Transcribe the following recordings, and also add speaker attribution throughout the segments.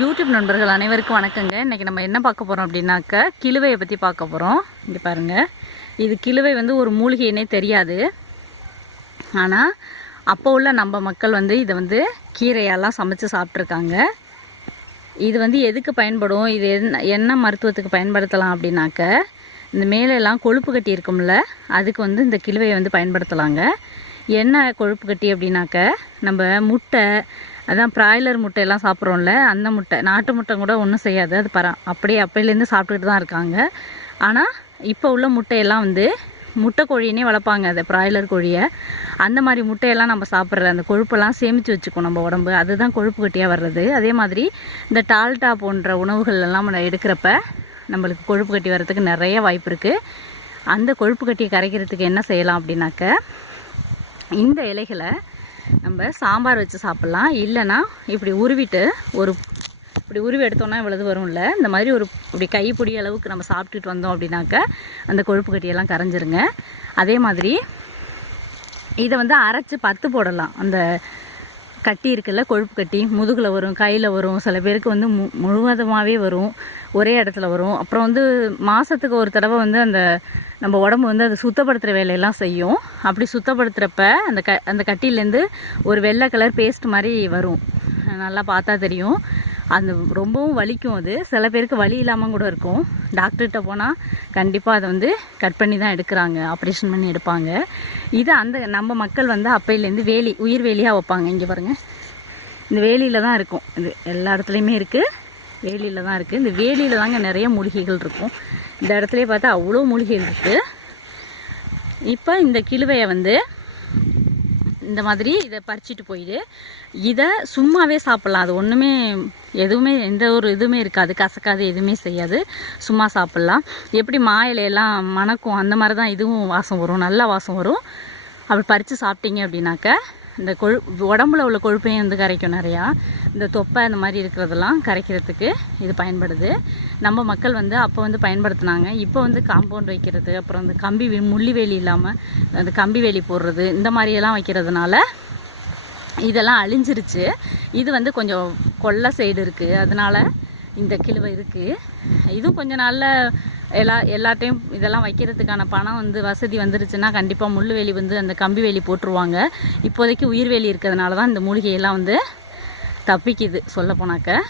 Speaker 1: YouTube நண்பர்கள் அனைவருக்கும் வணக்கங்க. இன்றைக்கி நம்ம என்ன பார்க்க போகிறோம் அப்படின்னாக்க கிழுவையை பற்றி பார்க்க போகிறோம் இங்கே பாருங்கள் இது கிழுவை வந்து ஒரு மூலிகைன்னே தெரியாது. ஆனால் அப்போ உள்ள நம்ம மக்கள் வந்து இதை வந்து கீரையெல்லாம் சமைச்சு சாப்பிட்ருக்காங்க இது வந்து எதுக்கு பயன்படும்? இது என்ன என்ன மருத்துவத்துக்கு பயன்படுத்தலாம் அப்படின்னாக்க இந்த மேலெல்லாம் கொழுப்பு கட்டி இருக்கும்ல அதுக்கு வந்து இந்த கிழுவையை வந்து பயன்படுத்தலாங்க. என்ன கொழுப்பு கட்டி அப்படின்னாக்க நம்ம முட்டை அதான் பிராய்லர் முட்டையெல்லாம் சாப்பிட்றோம்ல அந்த முட்டை. நாட்டு முட்டை கூட ஒன்றும் செய்யாது. அது பரா அப்படியே அப்போலேருந்து சாப்பிட்டுட்டு தான் இருக்காங்க. ஆனால் இப்போ உள்ள முட்டையெல்லாம் வந்து முட்டை கோழினே வளர்ப்பாங்க அதை பிராய்லர் கோழியை. அந்த மாதிரி முட்டையெல்லாம் நம்ம சாப்பிட்ற அந்த கொழுப்பெல்லாம் சேமித்து வச்சுக்கோம் நம்ம உடம்பு. அதுதான் கொழுப்பு கட்டியாக வர்றது. அதே மாதிரி இந்த டால்டா போன்ற உணவுகள் எல்லாம் நம்ம எடுக்கிறப்ப நம்மளுக்கு கொழுப்பு கட்டி வர்றதுக்கு நிறைய வாய்ப்பு இருக்குது அந்த கொழுப்பு கட்டியை கரைக்கிறதுக்கு என்ன செய்யலாம் அப்படின்னாக்க இந்த இலைகளை நம்ம சாம்பார் வச்சு சாப்பிட்லாம். இல்லைன்னா இப்படி உருவிட்டு ஒரு இப்படி உருவி எடுத்தோம்னா இவ்வளவு வரும்ல. இந்த மாதிரி ஒரு இப்படி கைப்பிடி அளவுக்கு நம்ம சாப்பிட்டுட்டு வந்தோம் அப்படின்னாக்க அந்த கொழுப்பு கட்டியெல்லாம் கரைஞ்சிருங்க. அதே மாதிரி இதை வந்து அரைச்சி பத்து போடலாம். அந்த கட்டி இருக்குல்ல கொழுப்பு கட்டி முதுகில் வரும் கையில் வரும் சில பேருக்கு வந்து மு முழுவதுமாகவே வரும் ஒரே இடத்துல வரும். அப்புறம் வந்து மாதத்துக்கு ஒரு தடவை வந்து அந்த நம்ம உடம்பு வந்து அதை சுத்தப்படுத்துகிற வேலையெல்லாம் செய்யும். அப்படி சுத்தப்படுத்துகிறப்ப அந்த க அந்த கட்டிலேருந்து ஒரு வெள்ளை கலர் பேஸ்ட் மாதிரி வரும். நல்லா பார்த்தா தெரியும். அந்த ரொம்பவும் வலிக்கும் அது. சில பேருக்கு வலி இல்லாமல் கூட இருக்கும். டாக்டர்கிட்ட போனால் கண்டிப்பாக அதை வந்து கட் பண்ணி தான் எடுக்கிறாங்க. ஆப்ரேஷன் பண்ணி எடுப்பாங்க. இது அந்த நம்ம மக்கள் வந்து அப்பையிலேருந்து வேலி உயிர் வேலியாக வைப்பாங்க. இங்கே பாருங்கள் இந்த வேலியில் தான் இருக்கும். இது எல்லா இடத்துலையுமே இருக்குது வேலியில் தான் இருக்குது இந்த வேலியில் தாங்க நிறைய மூலிகைகள் இருக்கும். இந்த இடத்துலையே பார்த்தா அவ்வளோ மூலிகைகள் இருக்குது இப்போ இந்த கிழுவையை வந்து இந்த மாதிரி இதை பறிச்சிட்டு போயிடு. இதை சும்மாவே சாப்பிட்லாம். அது ஒன்றுமே எதுவுமே எந்த ஒரு இதுவுமே இருக்காது. கசக்காது எதுவுமே செய்யாது. சும்மா சாப்பிட்லாம். எப்படி மா இலையெல்லாம் மணக்கும்? அந்த மாதிரி தான் இதுவும் வாசம் வரும். நல்ல வாசம் வரும். அப்படி பறித்து சாப்பிட்டீங்க அப்படின்னாக்க இந்த கொழு உடம்புல உள்ள கொழுப்பையும் வந்து கரைக்கும் நிறையா. இந்த தொப்பை இந்த மாதிரி இருக்கிறதெல்லாம் கரைக்கிறதுக்கு இது பயன்படுது. நம்ம மக்கள் வந்து அப்போ வந்து பயன்படுத்தினாங்க. இப்போ வந்து காம்பவுண்ட் வைக்கிறது அப்புறம் இந்த கம்பி வே- முள்ளி வேலி இல்லாமல் அந்த கம்பி வேலி போடுறது இந்த மாதிரியெல்லாம் வைக்கிறதுனால இதெல்லாம் அழிஞ்சிருச்சு. இது வந்து கொஞ்சம் கொல்லை சைடு இருக்குது அதனால் இந்த கிழுவை இருக்குது இதுவும் கொஞ்சம் நாளில் எல்லா எல்லாத்தையும் இதெல்லாம் வைக்கிறதுக்கான பணம் வந்து வசதி வந்துருச்சுன்னா கண்டிப்பாக முள் வேலி வந்து அந்த கம்பி வேலி போட்டுருவாங்க. இப்போதைக்கு உயிர் வேலி இருக்கிறதுனால தான் இந்த மூலிகையெல்லாம் வந்து தப்பிக்குது சொல்ல போனாக்க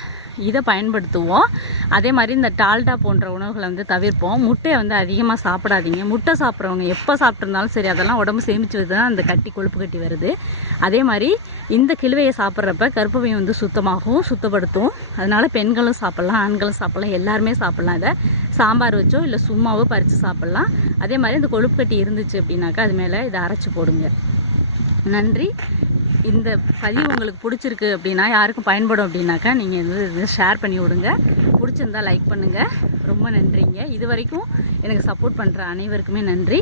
Speaker 1: இதை பயன்படுத்துவோம். அதே மாதிரி இந்த டால்டா போன்ற உணவுகளை வந்து தவிர்ப்போம். முட்டையை வந்து அதிகமாக சாப்பிடாதீங்க. முட்டை சாப்பிட்றவங்க எப்போ சாப்பிட்ருந்தாலும் சரி அதெல்லாம் உடம்பு சேமித்து வச்சு தான் அந்த கட்டி கொழுப்பு கட்டி வருது. அதே மாதிரி இந்த கிழுவையை சாப்பிட்றப்ப கர்ப்பப்பையும் வந்து சுத்தமாகவும் சுத்தப்படுத்தும். அதனால் பெண்களும் சாப்பிட்லாம் ஆண்களும் சாப்பிட்லாம் எல்லாருமே சாப்பிட்லாம் இதை. சாம்பார் வச்சோ இல்லை சும்மாவோ பறித்து சாப்பிட்லாம். அதே மாதிரி இந்த கொழுப்பு கட்டி இருந்துச்சு அப்படின்னாக்கா அது மேலே இதை அரைச்சி போடுங்க. நன்றி. இந்த பதிவு உங்களுக்கு பிடிச்சிருக்கு அப்படின்னா யாருக்கும் பயன்படும் அப்படின்னாக்கா நீங்கள் இது இது ஷேர் பண்ணி விடுங்க. பிடிச்சிருந்தா லைக் பண்ணுங்கள் ரொம்ப நன்றிங்க. இது வரைக்கும் எனக்கு சப்போர்ட் பண்ணுற அனைவருக்குமே நன்றி.